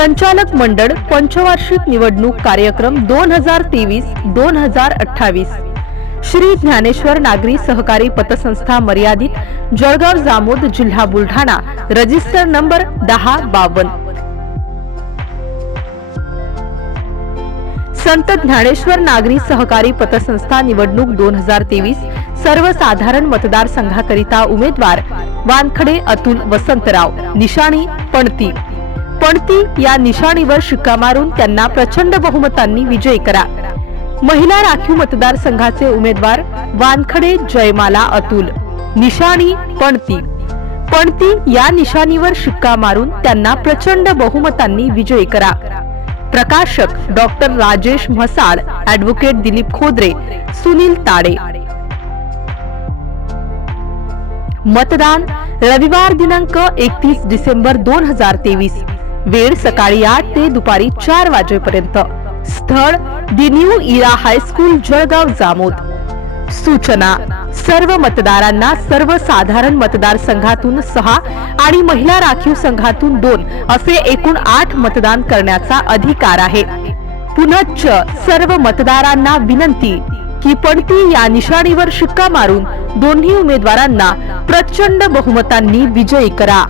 संचालक मंडळ पंचवार्षिक निवडणूक कार्यक्रम 2023-2028 श्री ज्ञानेश्वर नागरी सहकारी पतसंस्था मर्यादित जळगाव जामोद जिल्हा बुलढाणा रजिस्टर नंबर 1052 संत ज्ञानेश्वर नागरी सहकारी पतसंस्था निवडणूक 2023 सर्वसाधारण मतदारसंघाकरिता उमेदवार वानखडे अतुल वसंतराव निशाणी पणती या निशाणीवर शिक्का मारून त्यांना प्रचंड बहुमतांनी विजयी करा। महिला राखीव मतदारसंघाचे उमेदवार वानखडे जयमाला अतुल निशाणी पणती या निशाणीवर शिक्का मारून त्यांना प्रचंड बहुमतांनी विजयी करा। प्रकाशक डॉक्टर राजेश म्हसाळ, ॲडव्होकेट दिलीप खोदरे, सुनील ताडे। मतदान रविवार दिनांक 31 डिसेंबर 2023, वेळ सकाळी 8 ते दुपारी 4 वाजेपर्यंत। स्थळ the new era high school Jalgaon Jamod. सूचना सर्व मतदारांना सर्वसाधारण मतदारसंघातून 6 आणि महिला राखीव संघातून 2 असे एकूण 8 मतदान करण्याचा अधिकार आहे। पुनश्च सर्व मतदारांना विनंती की पणती या निशाणीवर शिक्का मारून दोन्ही उमेदवारांना प्रचंड बहुमतांनी विजयी करा।